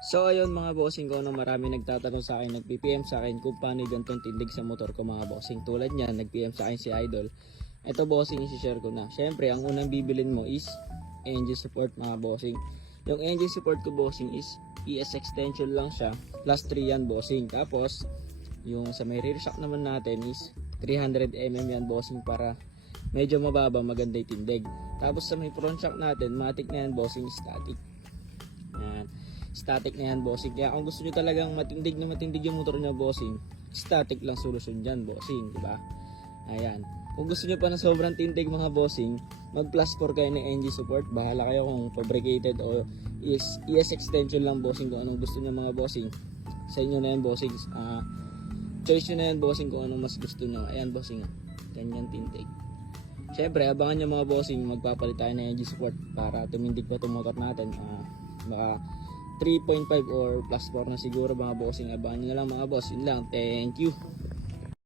So ayun mga bossing ko, marami nagtatanong sa akin, nag-PPM sa akin kung paano gantong tindig sa motor ko mga bossing. Tulad niyan, nag-PM sa akin si Idol. Ito bossing, isi-share ko na. Syempre, ang unang bibilin mo is engine support mga bossing. Yung engine support ko bossing is ES extension lang siya, plus 3 yan bossing. Tapos, yung sa may rear shock naman natin is 300mm yan bossing para medyo mababa, maganda yung tindig. Tapos sa may front shock natin, matic na yan bossing, static. Yan. Static na yan bossing. Kaya kung gusto nyo talagang matindig na matindig yung motor nyo bossing, static lang solusyon dyan bossing, diba? Ayan. Kung gusto nyo pa na sobrang tindig mga bossing, mag plus 4 kayo ng engine support. Bahala kayo kung fabricated o ES extension lang bossing, kung anong gusto nyo mga bossing. Sa inyo na yan bossing. Choice nyo na yan bossing kung anong mas gusto nyo. Ayan bossing, ganyan tindig. Syempre, abangan nyo mga bossing, magpapalit tayo ng engine support para tumindig na itong motor natin. Baka 3.5 or plus 4 na siguro mga bossing. Abangan nyo na lang mga boss. Yun lang. Thank you.